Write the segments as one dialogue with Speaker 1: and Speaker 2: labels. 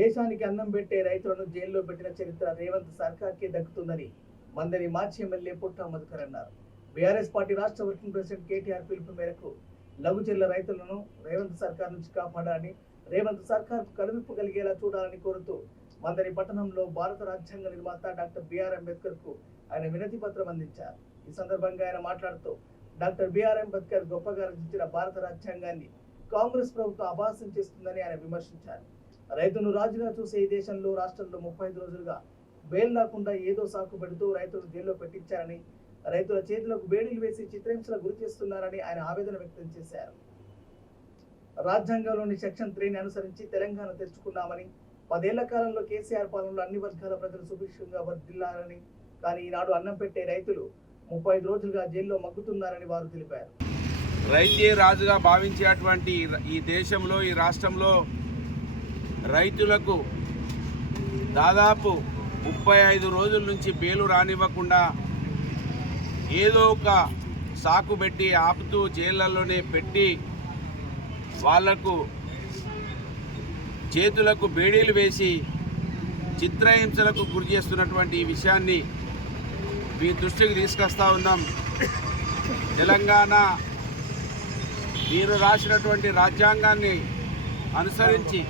Speaker 1: దేశానికి అన్నం పెట్టే రైతులను జైల్లో పెట్టిన చరిత్ర రేవంత్ సర్కార్కే దక్కుతుందని మందరి మాజీ ఎమ్మెల్యే పుట్ట మధుకర్ అన్నారు. బీఆర్ఎస్ పార్టీ రాష్ట్ర వర్కింగ్ ప్రెసిడెంట్ కేటీఆర్ పిలుపు మేరకు లఘుచెల్ల రైతులను రేవంత్ సర్కార్ నుంచి కాపాడాలని రేవంత్ సర్కార్ కనువిప్పు కలిగేలా చూడాలని కోరుతూ మందరి పట్టణంలో భారత రాజ్యాంగ నిర్మాత డాక్టర్ బిఆర్ అంబేద్కర్కు ఆయన వినతి పత్రం అందించారు. ఈ సందర్భంగా ఆయన మాట్లాడుతూ డాక్టర్ బిఆర్ అంబేద్కర్ గొప్పగా రచించిన భారత రాజ్యాంగాన్ని కాంగ్రెస్ ప్రభుత్వం అభాసం చేస్తుందని ఆయన విమర్శించారు. రైతును రాజుగా చూసే ఈ దేశంలో రాష్ట్రంలో ముప్పై ఐదు రోజులుగా బెయిల్ లేకుండా ఏదో సాకు పెడుతూ రైతులను జైల్లో పెట్టించారని రైతుల చేతులకు బేడీలు వేసి చిత్రహింసలకు గురి చేస్తున్నారని ఆయన ఆవేదన వ్యక్తం చేశారు. రాజ్యాంగంలోని సెక్షన్ త్రీని అనుసరించి తెలంగాణ తెచ్చుకున్నామని పదేళ్ళ కాలంలో కేసీఆర్ పాలనలో అన్ని వర్గాల ప్రజలు సుభిక్షంగా వర్ధిల్లారని కానీ ఈనాడు అన్నం పెట్టే రైతులు ముప్పై రోజులుగా జైల్లో మగ్గుతున్నారని వారు తెలిపారు.
Speaker 2: రైతే రాజుగా భావించేటువంటి ఈ దేశంలో ఈ రాష్ట్రంలో రైతులకు దాదాపు ముప్పై ఐదు రోజుల నుంచి బేలు రానివ్వకుండా ఏదో ఒక సాకు పెట్టి ఆపుతూ జైళ్ళలోనే పెట్టి వాళ్ళకు చేతులకు బేడీలు వేసి చిత్రహింసలకు గురి చేస్తున్నటువంటి ఈ విషయాన్ని మీ దృష్టికి తీసుకొస్తా ఉన్నాం. తెలంగాణ మీరు రాసినటువంటి రాజ్యాంగాన్ని అనుసరించి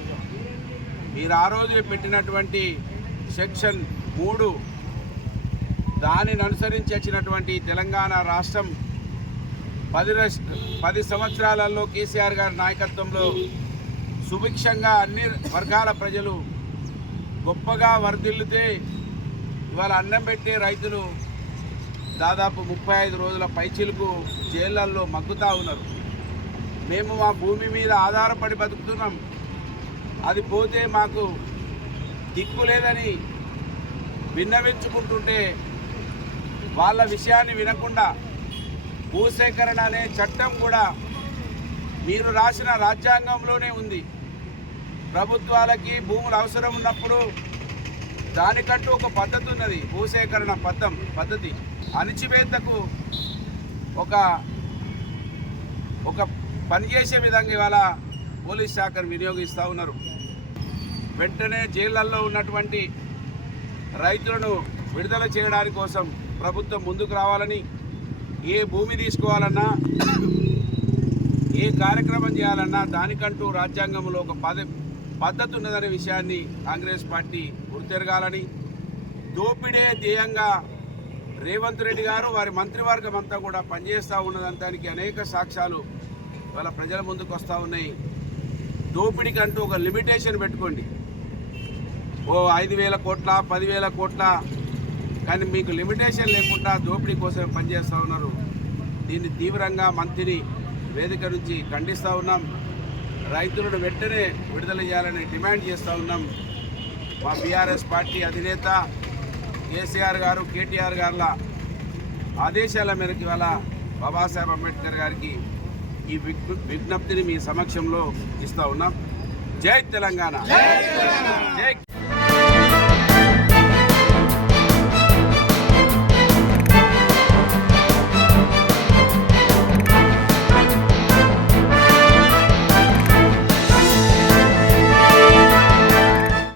Speaker 2: మీరు ఆ రోజు పెట్టినటువంటి సెక్షన్ మూడు దానిని అనుసరించి వచ్చినటువంటి తెలంగాణ రాష్ట్రం పది పది సంవత్సరాలలో కేసీఆర్ గారి నాయకత్వంలో సుభిక్షంగా అన్ని వర్గాల ప్రజలు గొప్పగా వర్ధిల్లితే ఇవాళ అన్నం పెట్టే రైతులు దాదాపు ముప్పై ఐదు రోజుల పైచిలకు జైళ్ళల్లో మగ్గుతా ఉన్నారు. మేము మా భూమి మీద ఆధారపడి బతుకుతున్నాం. అది పోతే మాకు దిక్కు లేదని విన్నవించుకుంటుంటే వాళ్ళ విషయాన్ని వినకుండా భూసేకరణ అనే చట్టం కూడా మీరు రాసిన రాజ్యాంగంలోనే ఉంది. ప్రభుత్వాలకి భూములు అవసరం ఉన్నప్పుడు దానికంటూ ఒక పద్ధతి ఉన్నది భూసేకరణ పద్ధం పద్ధతి. అణిచివేతకు ఒక ఒక పనిచేసే విధంగా ఇవాళ పోలీస్ శాఖను వినియోగిస్తూ ఉన్నారు. వెంటనే జైళ్ళల్లో ఉన్నటువంటి రైతులను విడుదల చేయడానికి కోసం ప్రభుత్వం ముందుకు రావాలని ఏ భూమి తీసుకోవాలన్నా ఏ కార్యక్రమం చేయాలన్నా దానికంటూ రాజ్యాంగంలో ఒక పద పద్ధతి ఉన్నదనే విషయాన్ని కాంగ్రెస్ పార్టీ గుర్తెరగాలని దోపిడే ధ్యేయంగా రేవంత్ రెడ్డి గారు వారి మంత్రివర్గం అంతా కూడా పనిచేస్తూ ఉన్నదంతానికి అనేక సాక్ష్యాలు వాళ్ళ ప్రజల ముందుకు వస్తూ ఉన్నాయి. దోపిడీకి అంటూ ఒక లిమిటేషన్ పెట్టుకోండి. ఓ ఐదు వేల కోట్ల పదివేల కోట్ల కానీ మీకు లిమిటేషన్ లేకుండా దోపిడీ కోసం పనిచేస్తూ ఉన్నారు. దీన్ని తీవ్రంగా మంత్రిని వేదిక నుంచి ఖండిస్తూ ఉన్నాం. రైతులను వెంటనే విడుదల చేయాలని డిమాండ్ చేస్తూ ఉన్నాం. మా బీఆర్ఎస్ పార్టీ అధినేత కేసీఆర్ గారు కేటీఆర్ గారుల ఆదేశాల మేరకు ఇవాళ బాబాసాహెబ్ అంబేద్కర్ గారికి ఈ విజ్ఞ- విజ్ఞప్తిని మీ సమక్షంలో ఇస్తా ఉన్నాం. జై తెలంగాణ. జై